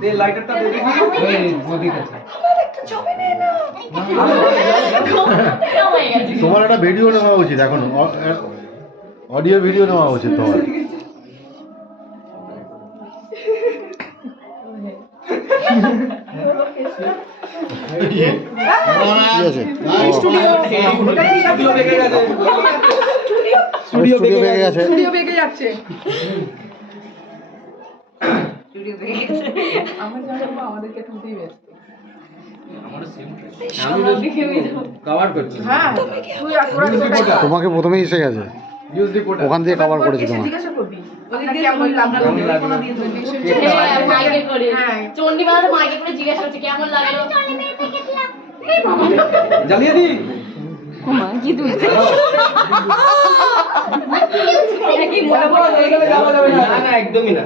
দে লাইটারটা দে দেখি এই বডি কাছে তোমার একটা ভিডিও নেওয়া উচিত এখন, অডিও ভিডিও নেওয়া উচিত তোমার। কি আছে? স্টুডিও বেগে গেছে, স্টুডিও বেগে গেছে। স্টুডিও বেগে যাচ্ছে। আমার জানো আমাদেরকে তুলতেই ব্যস্ত। কভার করছি। হ্যাঁ তোমাকে প্রথমেই এসে গেছে, নিউজ রিপোর্টার ওখান দিয়ে কভার করেছি তোমার। জিজ্ঞাসা করবি কেমন লাগলো, মাইকে করে চন্ডী বাজারে মাইকে করে জিজ্ঞাসা করছে কেমন লাগলো। জ্বালিয়ে দি কি তুলছে না না একদমই না।